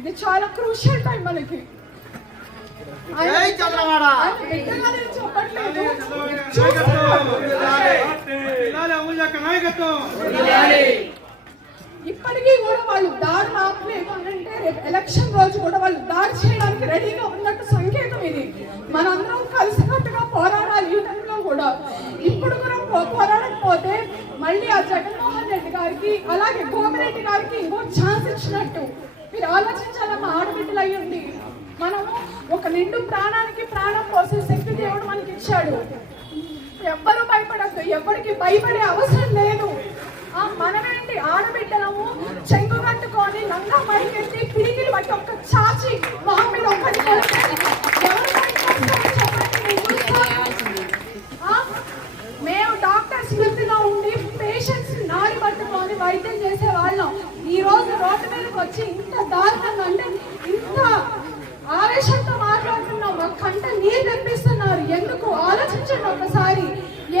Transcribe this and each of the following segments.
ఇది చాలా crucial time మనకి. ఇప్పటికీ కూడా వాళ్ళు దాడి ఆపలేదు అంటే రేపు ఎలక్షన్ రోజు కూడా వాళ్ళు దాడి చేయడానికి రెడీగా ఉన్నట్టు సంకేతం ఇది. మనందరం కలిసికట్టుగా పోరాడాలి. ఈ టైంలో కూడా ఇప్పుడు కూడా పోరాడకపోతే మళ్ళీ ఆ జగన్మోహన్ రెడ్డి గారికి అలాగే కోమిరెడ్డి గారికి ఇంకో ఛాన్స్ ఇచ్చినట్టు. మీరు ఆలోచించాలమ్మా, ఆడబిడ్డలు అయ్యండి. మనము ఒక నిండు ప్రాణానికి ప్రాణం పోసే శక్తి దేవుడు మనకి ఇచ్చాడు. ఎవ్వరూ భయపడద్దు, ఎవరికి భయపడే అవసరం లేదు. మనమేంటి ఆడబిడ్డలము చెంగు కట్టుకొని లంగా పైకెత్తి పిడికిలు బట్టి ఒక్క చాచి మొహం మీద ఒక్కటి మేము డాక్టర్స్ వృత్తిలో ఉండి పేషెంట్స్ నాడి పట్టుకొని వైద్యం చేసే వాళ్ళం. ఈ రోజు రోడ్డు మీదకి వచ్చి ఇంత దారుణంగా అంటే ఇంత ఆవేశంతో మాట్లాడుతున్నాం. మా కంట నీరు తెప్పిస్తున్నారు. ఎందుకు ఆలోచించండి ఒకసారి.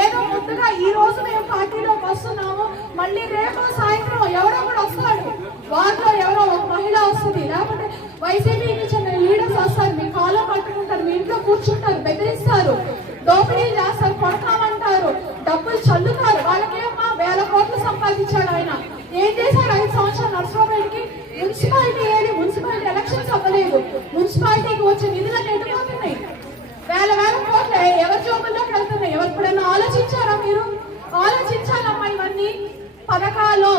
ఏదో ముందుగా ఈ రోజు మేము పార్టీలోకి వస్తున్నాము, మళ్ళీ రేపు సాయంత్రం ఎవరో కూడా వస్తాడు, వారిలో ఎవరో ఒక మహిళ వస్తుంది, లేకపోతే వైసీపీకి చెందిన లీడర్స్ వస్తారు. మీ కాలం పట్టుకుంటారు, మీ ఇంట్లో కూర్చుంటారు, బెదిరిస్తారు, దోపిడీ చేస్తారు, కొడతామంటారు, డబ్బులు చల్లుతారు. వాళ్ళకేమో 1000 కోట్లు సంపాదించాడు ఆయన. ఏం చేశారు 5 సంవత్సరాలు నర్సరావుపేటకి? మున్సిపాలిటీ ఏది? మున్సిపాలిటీ ఎలక్షన్స్ అవ్వలేదు. మున్సిపాలిటీకి వచ్చే నిధులను ఎటుపోతున్నాయి? 1000 కోట్లు ఎవరి జోబుల్లోకి వెళ్తున్నాయి? ఎవరిప్పుడైనా ఆలోచించారా మీరు? ఆలోచించాలమ్మా. ఇవన్నీ పథకాలు